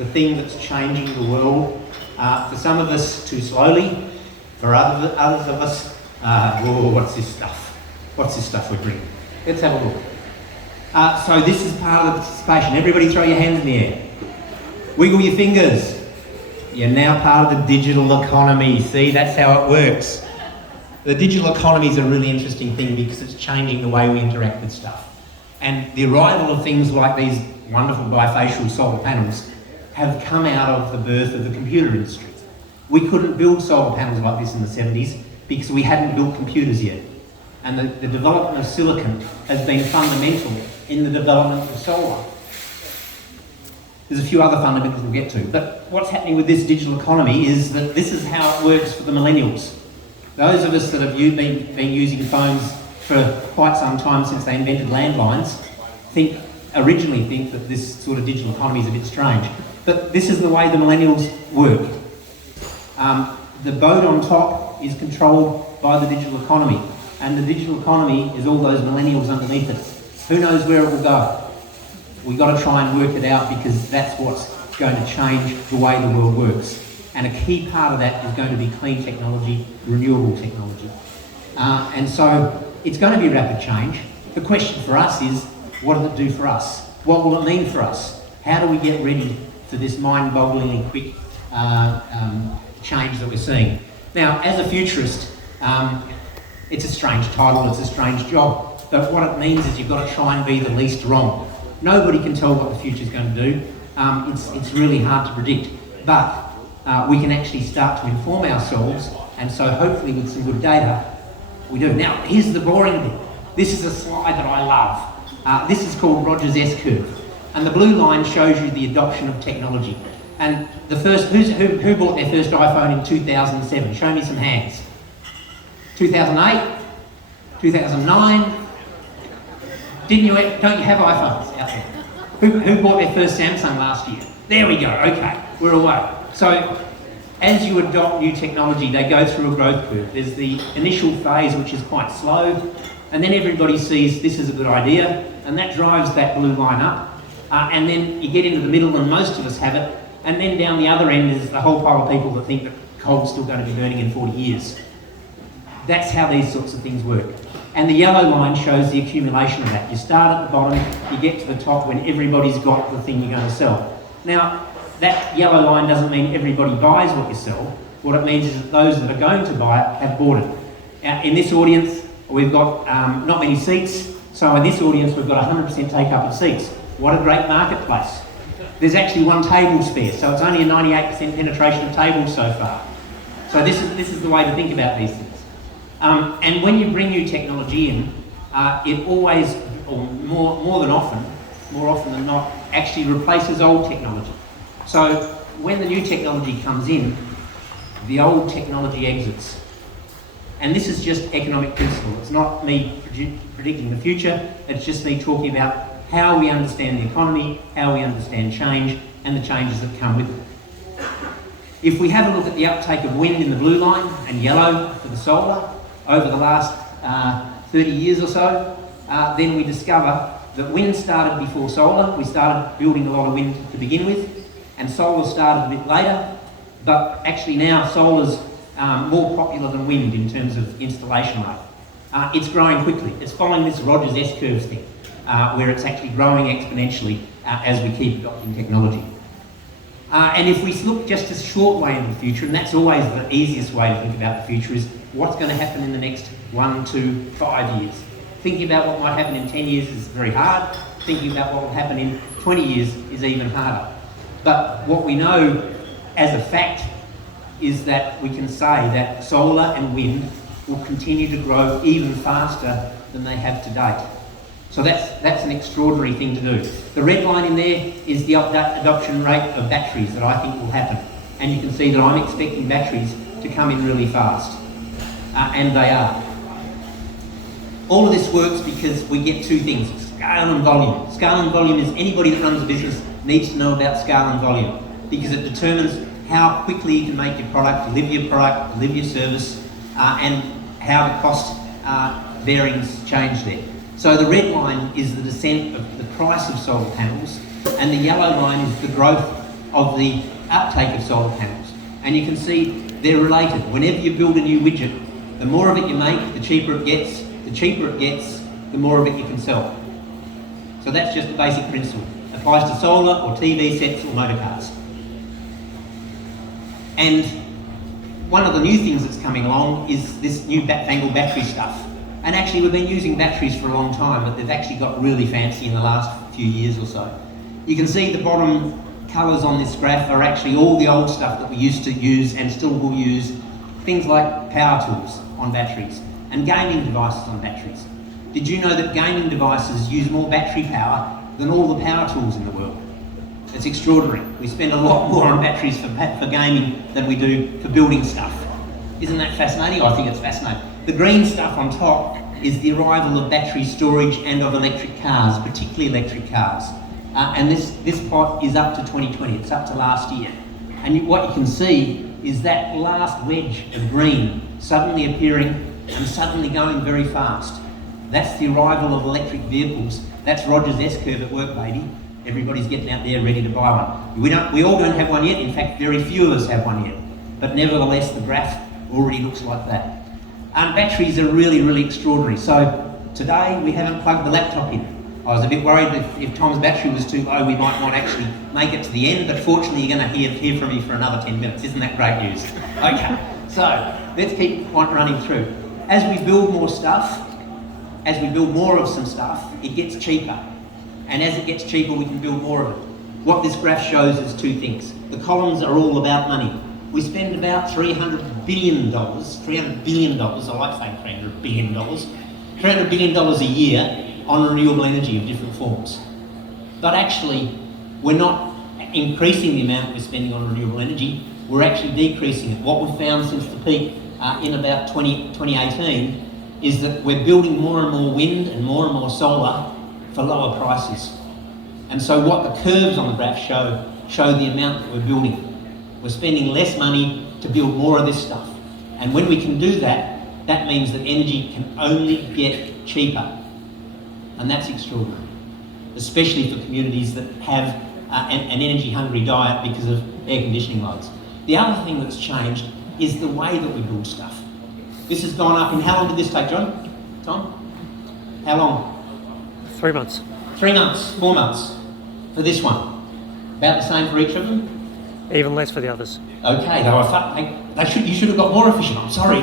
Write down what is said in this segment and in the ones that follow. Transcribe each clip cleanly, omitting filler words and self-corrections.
the thing that's changing the world. For some of us, too slowly. For others of us, whoa, what's this stuff? What's this stuff we're bringing? Let's have a look. So this is part of the participation. Everybody throw your hands in the air. Wiggle your fingers. You're now part of the digital economy. See, that's how it works. The digital economy is a really interesting thing because it's changing the way we interact with stuff. And the arrival of things like these wonderful bifacial solar panels have come out of the birth of the computer industry. We couldn't build solar panels like this in the 70s because we hadn't built computers yet. And the development of silicon has been fundamental in the development of solar. There's a few other fundamentals we'll get to, but what's happening with this digital economy is that this is how it works for the millennials. Those of us that have been using phones for quite some time since they invented landlines originally think that this sort of digital economy is a bit strange. But this is the way the millennials work. The boat on top is controlled by the digital economy, and the digital economy is all those millennials underneath it. Who knows where it will go? We've got to try and work it out because that's what's going to change the way the world works. And a key part of that is going to be clean technology, renewable technology. And so it's going to be rapid change. The question for us is, what does it do for us? What will it mean for us? How do we get ready for this mind-bogglingly quick change that we're seeing? Now, as a futurist, it's a strange title, it's a strange job, but what it means is you've got to try and be the least wrong. Nobody can tell what the future's going to do. It's really hard to predict, but we can actually start to inform ourselves, and so hopefully with some good data, we do. Now, here's the boring bit. This is a slide that I love. This is called Rogers S-curve, and the blue line shows you the adoption of technology. And the first, who bought their first iPhone in 2007? Show me some hands. 2008? 2009? Don't you have iPhones out there? Who bought their first Samsung last year? There we go, okay, we're away. So, as you adopt new technology, they go through a growth curve. There's the initial phase, which is quite slow, and then everybody sees this is a good idea, and that drives that blue line up. And then you get into the middle, and most of us have it, and then down the other end is the whole pile of people that think that coal's still going to be burning in 40 years. That's how these sorts of things work. And the yellow line shows the accumulation of that. You start at the bottom, you get to the top when everybody's got the thing you're going to sell. Now, that yellow line doesn't mean everybody buys what you sell. What it means is that those that are going to buy it have bought it. Now, in this audience, we've got not many seats, so in this audience we've got 100% take-up of seats. What a great marketplace. There's actually one table spare, so it's only a 98% penetration of tables so far. So this is the way to think about these things. And when you bring new technology in, it always, or more often than not, actually replaces old technology. So when the new technology comes in, the old technology exits. And this is just economic principle. It's not me predicting the future, it's just me talking about how we understand the economy, how we understand change, and the changes that come with it. If we have a look at the uptake of wind in the blue line and yellow for the solar over the last 30 years or so, then we discover that wind started before solar. We started building a lot of wind to begin with, and solar started a bit later, but actually now solar's more popular than wind in terms of installation rate. It's growing quickly. It's following this Rogers S-curve thing, where it's actually growing exponentially as we keep adopting technology. And if we look just a short way into the future, and that's always the easiest way to think about the future, is what's going to happen in the next 1, 2, 5 years. Thinking about what might happen in 10 years is very hard. Thinking about what will happen in 20 years is even harder. But what we know as a fact is that we can say that solar and wind will continue to grow even faster than they have to date. So that's an extraordinary thing to do. The red line in there is the adoption rate of batteries that I think will happen. And you can see that I'm expecting batteries to come in really fast. And they are. All of this works because we get two things, scale and volume. Scale and volume is anybody that runs a business needs to know about scale and volume because it determines how quickly you can make your product, deliver your product, deliver your service, and how the cost bearings change there. So the red line is the descent of the price of solar panels, and the yellow line is the growth of the uptake of solar panels. And you can see they're related. Whenever you build a new widget, the more of it you make, the cheaper it gets. The cheaper it gets, the more of it you can sell. So that's just the basic principle. Applies to solar or TV sets or motor cars. And one of the new things that's coming along is this new fangled battery stuff. And actually we've been using batteries for a long time, but they've actually got really fancy in the last few years or so. You can see the bottom colours on this graph are actually all the old stuff that we used to use and still will use. Things like power tools on batteries and gaming devices on batteries. Did you know that gaming devices use more battery power than all the power tools in the world? It's extraordinary. We spend a lot more on batteries for gaming than we do for building stuff. Isn't that fascinating? I think it's fascinating. The green stuff on top is the arrival of battery storage and of electric cars, particularly electric cars. And this pot is up to 2020, it's up to last year. And what you can see is that last wedge of green suddenly appearing and suddenly going very fast. That's the arrival of electric vehicles. That's Roger's S-curve at work, baby. Everybody's getting out there ready to buy one. We all don't have one yet. In fact, very few of us have one yet. But nevertheless, the graph already looks like that. Batteries are really, really extraordinary. So today we haven't plugged the laptop in. I was a bit worried if Tom's battery was too low, we might not actually make it to the end, but fortunately you're going to hear from me for another 10 minutes. Isn't that great news? Okay, so let's keep running through. As we build more stuff, as we build more of some stuff, it gets cheaper. And as it gets cheaper, we can build more of it. What this graph shows is two things. The columns are all about money. We spend about $300 billion, I like saying $300 billion, $300 billion a year on renewable energy of different forms. But actually, we're not increasing the amount we're spending on renewable energy, we're actually decreasing it. What we've found since the peak in about 2018 is that we're building more and more wind and more solar for lower prices. And so what the curves on the graph show the amount that we're building. We're spending less money to build more of this stuff. And when we can do that, that means that energy can only get cheaper. And that's extraordinary, especially for communities that have an energy-hungry diet because of air conditioning loads. The other thing that's changed is the way that we build stuff. This has gone up, and how long did this take, John? Tom? How long? 3 months. 3 months, 4 months for this one. About the same for each of them? Even less for the others. Okay, you should have got more efficient, I'm sorry.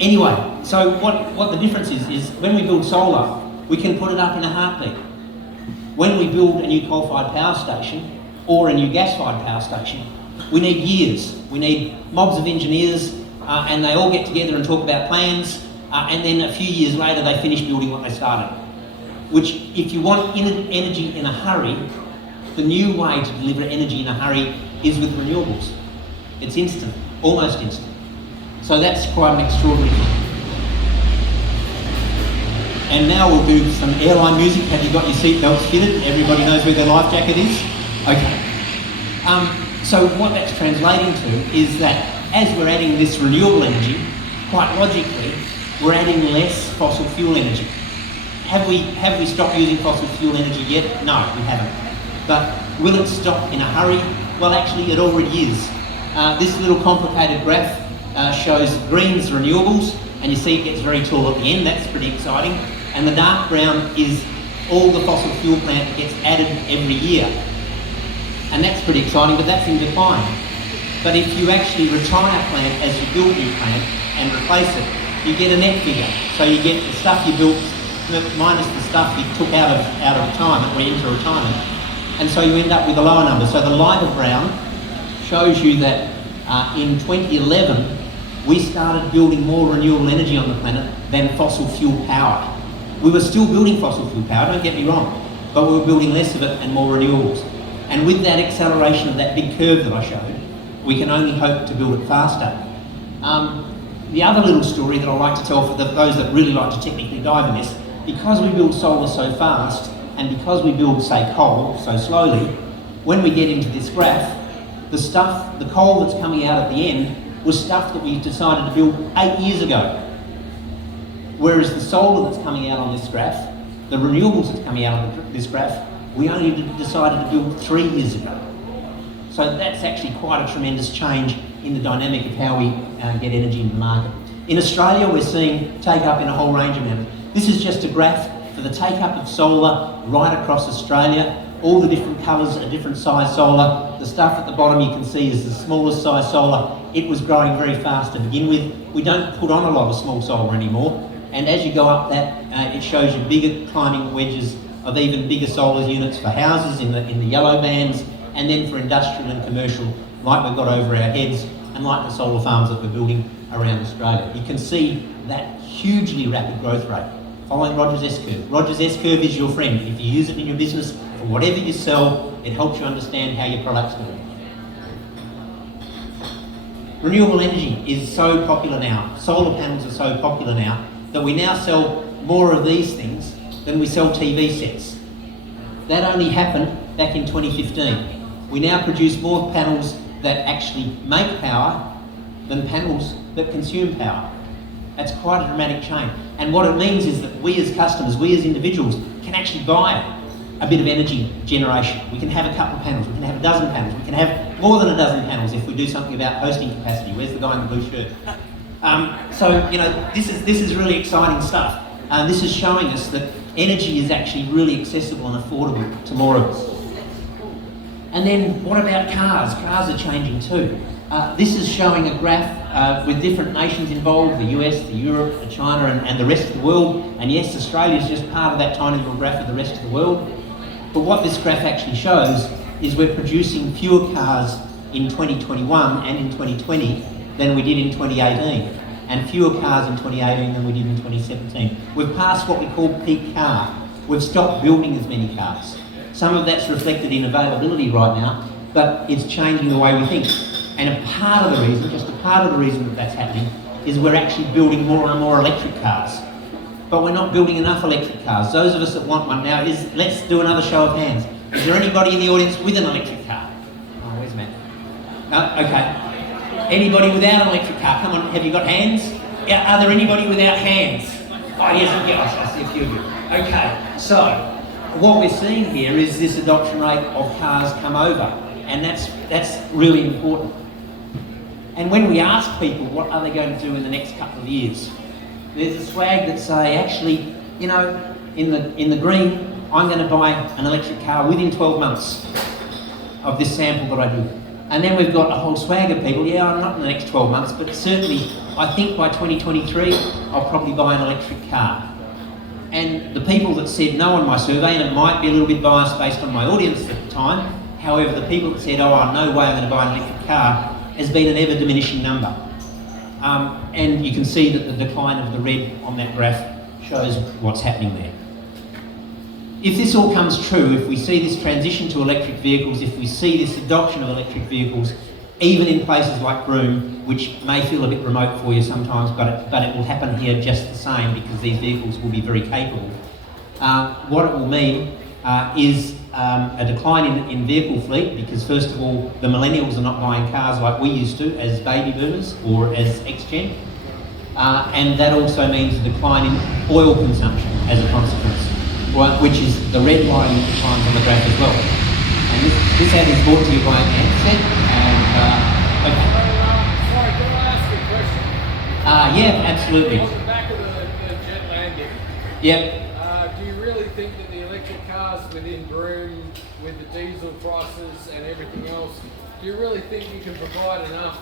Anyway, so what the difference is when we build solar, we can put it up in a heartbeat. When we build a new coal-fired power station or a new gas-fired power station, we need years. We need mobs of engineers and they all get together and talk about plans and then a few years later they finish building what they started. Which, if you want energy in a hurry, the new way to deliver energy in a hurry is with renewables. It's instant, almost instant. So that's quite an extraordinary thing. And now we'll do some airline music. Have you got your seatbelts fitted? Everybody knows where their life jacket is? Okay. So what that's translating to is that as we're adding this renewable energy, quite logically, we're adding less fossil fuel energy. Have we stopped using fossil fuel energy yet? No, we haven't. But will it stop in a hurry? Well, actually, it already is. This little complicated graph shows green's renewables, and you see it gets very tall at the end. That's pretty exciting. And the dark brown is all the fossil fuel plant that gets added every year. And that's pretty exciting, but that's in decline. But if you actually retire a plant as you build a new plant and replace it, you get a net figure. So you get the stuff you built minus the stuff you took out of retirement, or into retirement. And so you end up with a lower number. So the lighter brown shows you that in 2011, we started building more renewable energy on the planet than fossil fuel power. We were still building fossil fuel power, don't get me wrong, but we were building less of it and more renewables. And with that acceleration of that big curve that I showed, we can only hope to build it faster. The other little story that I like to tell for those that really like to technically dive in this, because we build solar so fast, and because we build, say, coal so slowly, when we get into this graph, the coal that's coming out at the end was stuff that we decided to build 8 years ago. Whereas the solar that's coming out on this graph, the renewables that's coming out on this graph, we only decided to build 3 years ago. So that's actually quite a tremendous change in the dynamic of how we get energy into the market. In Australia, we're seeing take-up in a whole range of matters. This is just a graph for the take-up of solar right across Australia. All the different colours are different size solar. The stuff at the bottom you can see is the smallest size solar. It was growing very fast to begin with. We don't put on a lot of small solar anymore. And as you go up that, it shows you bigger climbing wedges of even bigger solar units for houses in the yellow bands, and then for industrial and commercial, like we've got over our heads, and like the solar farms that we're building around Australia. You can see that hugely rapid growth rate, following Rogers S-curve. Rogers S-curve is your friend. If you use it in your business for whatever you sell, it helps you understand how your product's doing. Renewable energy is so popular now, solar panels are so popular now, that we now sell more of these things than we sell TV sets. That only happened back in 2015. We now produce more panels that actually make power than panels that consume power. That's quite a dramatic change. And what it means is that we as customers, we as individuals, can actually buy a bit of energy generation. We can have a couple of panels, we can have a dozen panels, we can have more than a dozen panels if we do something about hosting capacity. Where's the guy in the blue shirt? So, you know, this is really exciting stuff. This is showing us that energy is actually really accessible and affordable to more of us. And then what about cars? Cars are changing too. This is showing a graph with different nations involved, the US, the Europe, the China, and the rest of the world. And yes, Australia is just part of that tiny little graph of the rest of the world. But what this graph actually shows is we're producing fewer cars in 2021 and in 2020 than we did in 2018, and fewer cars in 2018 than we did in 2017. We've passed what we call peak car. We've stopped building as many cars. Some of that's reflected in availability right now, but it's changing the way we think. And a part of the reason, just a part of the reason that that's happening, is we're actually building more and more electric cars. But we're not building enough electric cars. Those of us that want one now, let's do another show of hands. Is there anybody in the audience with an electric car? Oh, where's Matt? No? Okay. Anybody without an electric car? Come on, have you got hands? Yeah, are there anybody without hands? Oh, yes, I see a few of you. Okay, so what we're seeing here is this adoption rate of cars come over, and that's really important. And when we ask people what are they going to do in the next couple of years, there's a swag that say, actually, you know, in the green, I'm going to buy an electric car within 12 months of this sample that I do. And then we've got a whole swag of people, yeah, I'm not in the next 12 months, but certainly I think by 2023, I'll probably buy an electric car. And the people that said no on my survey, and it might be a little bit biased based on my audience at the time, however, the people that said, oh, no way I'm going to buy an electric car, has been an ever diminishing number. And you can see that the decline of the red on that graph shows what's happening there. If this all comes true, if we see this transition to electric vehicles, if we see this adoption of electric vehicles, even in places like Broome, which may feel a bit remote for you sometimes, but it will happen here just the same because these vehicles will be very capable. What it will mean is a decline in vehicle fleet, because first of all, the millennials are not buying cars like we used to as baby boomers or as ex-gen. And that also means a decline in oil consumption as a consequence, which is the red line declines on the graph as well. And this ad is brought to you by Ansett. Okay. Sorry, can I ask you a question? Yeah, absolutely. On the back of the jet landing, Yep. do you really think that the electric cars within Broome, with the diesel prices and everything else, do you really think you can provide enough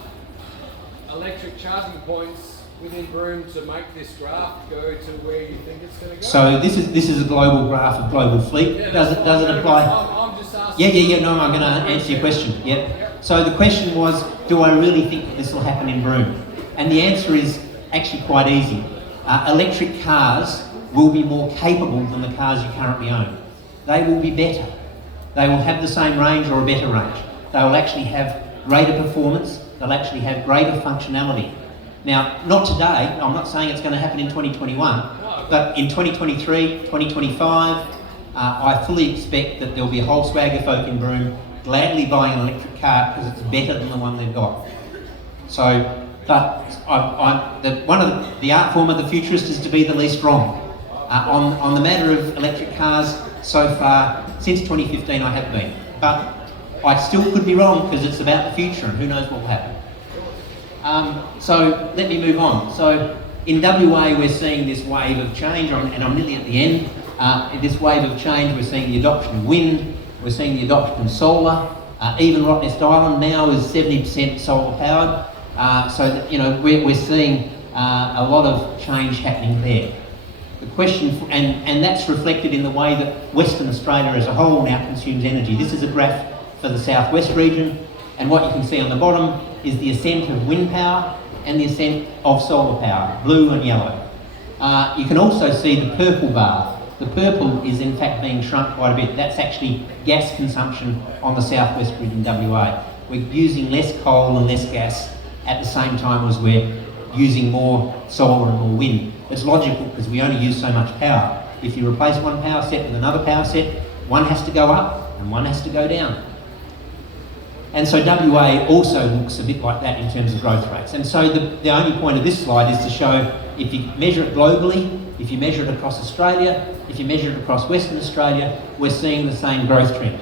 electric charging points within Broome to make this graph go to where you think it's going to go? So this is a global graph of global fleet. Yeah, Does it apply? I'm just asking. Yeah. No, I'm going to answer your question. Yep. So the question was, do I really think that this will happen in Broome? And the answer is actually quite easy. Electric cars will be more capable than the cars you currently own. They will be better. They will have the same range or a better range. They will actually have greater performance. They'll actually have greater functionality. Now, not today, I'm not saying it's going to happen in 2021, but in 2023, 2025, I fully expect that there'll be a whole swag of folk in Broome gladly buying an electric car because it's better than the one they've got. So, but one of the art form of the futurist is to be the least wrong. On the matter of electric cars, so far, since 2015 I have been. But I still could be wrong because it's about the future and who knows what will happen. So let me move on. So in WA we're seeing this wave of change, and I'm nearly at the end. This wave of change, we're seeing the adoption of wind, we're seeing the adoption of solar. Even Rottnest Island now is 70% solar powered. So that, you know, we're seeing a lot of change happening there. The question, and that's reflected in the way that Western Australia as a whole now consumes energy. This is a graph for the southwest region, and what you can see on the bottom is the ascent of wind power and the ascent of solar power, blue and yellow. You can also see the purple bar. The purple is in fact being shrunk quite a bit. That's actually gas consumption on the southwest grid in WA. We're using less coal and less gas at the same time as we're using more solar and more wind. It's logical because we only use so much power. If you replace one power set with another power set, one has to go up and one has to go down. And so WA also looks a bit like that in terms of growth rates. And so the only point of this slide is to show, if you measure it globally, if you measure it across Australia, if you measure it across Western Australia, we're seeing the same growth trend.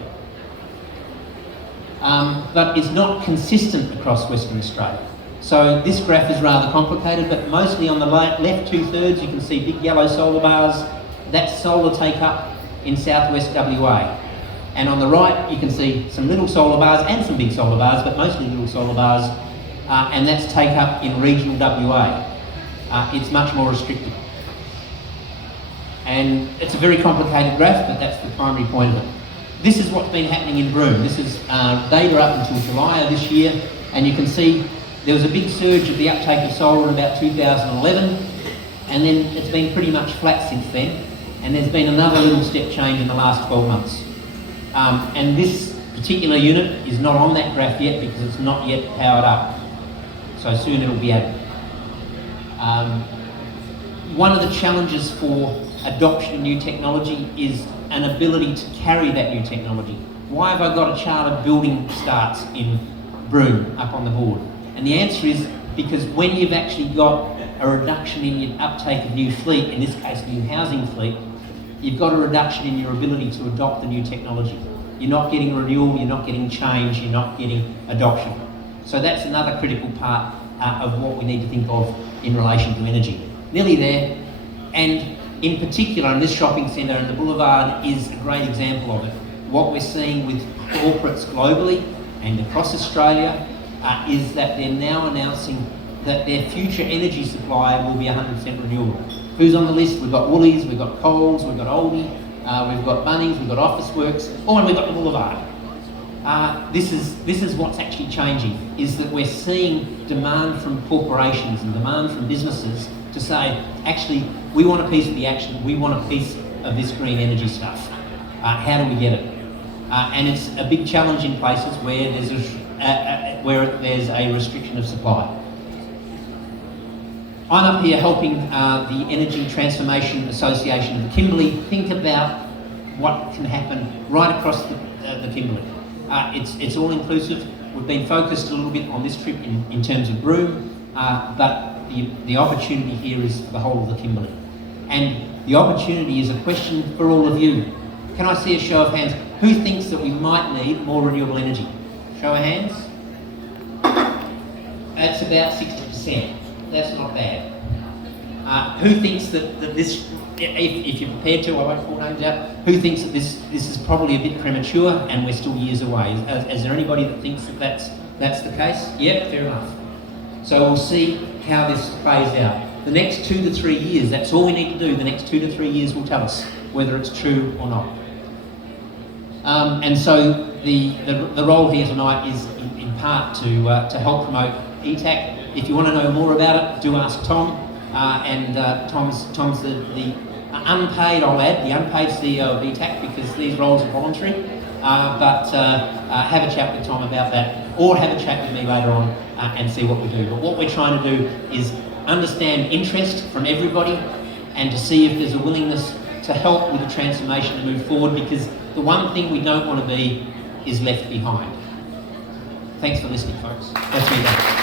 But it's not consistent across Western Australia. So this graph is rather complicated, but mostly on the left 2/3 you can see big yellow solar bars. That's solar take-up in southwest WA. And on the right you can see some little solar bars and some big solar bars, but mostly little solar bars, and that's take-up in regional WA. It's much more restricted. And it's a very complicated graph, but that's the primary point of it. This is what's been happening in Broome. This is data up until July of this year, and you can see there was a big surge of the uptake of solar in about 2011, and then it's been pretty much flat since then, and there's been another little step change in the last 12 months. And this particular unit is not on that graph yet because it's not yet powered up, so soon it'll be added. One of the challenges for adoption of new technology is an ability to carry that new technology. Why have I got a chart of building starts in Broome up on the board? And the answer is because when you've actually got a reduction in your uptake of new fleet, in this case new housing fleet, you've got a reduction in your ability to adopt the new technology. You're not getting renewal, you're not getting change, you're not getting adoption. So that's another critical part of what we need to think of in relation to energy. Nearly there, and in particular in this shopping centre and the boulevard is a great example of it. What we're seeing with corporates globally and across Australia is that they're now announcing that their future energy supply will be 100% renewable. Who's on the list? We've got Woolies, we've got Coles, we've got Aldi, we've got Bunnings, we've got Officeworks, and we've got the Boulevard. This is what's actually changing, is that we're seeing demand from corporations and demand from businesses to say, actually, we want a piece of the action, we want a piece of this green energy stuff. How do we get it? And it's a big challenge in places where there's a restriction of supply. I'm up here helping the Energy Transformation Association of the Kimberley think about what can happen right across the Kimberley. It's all inclusive. We've been focused a little bit on this trip in terms of Broome, but the opportunity here is for the whole of the Kimberley. And the opportunity is a question for all of you. Can I see a show of hands? Who thinks that we might need more renewable energy? Show of hands. That's about 60%. That's not bad. Who thinks that this, if you're prepared to, I won't call names out, who thinks that this is probably a bit premature and we're still years away? Is there anybody that thinks that that's the case? Yeah, fair enough. So we'll see how this plays out. The next 2 to 3 years, that's all we need to do. The next 2 to 3 years will tell us whether it's true or not. And so the role here tonight is in part to help promote ETAK. If you want to know more about it, do ask Tom. Tom's the unpaid, I'll add, the unpaid CEO of ETAK, because these roles are voluntary. But have a chat with Tom about that, or have a chat with me later on and see what we do. But what we're trying to do is understand interest from everybody and to see if there's a willingness to help with the transformation to move forward, because the one thing we don't want to be is left behind. Thanks for listening, folks. That's me done.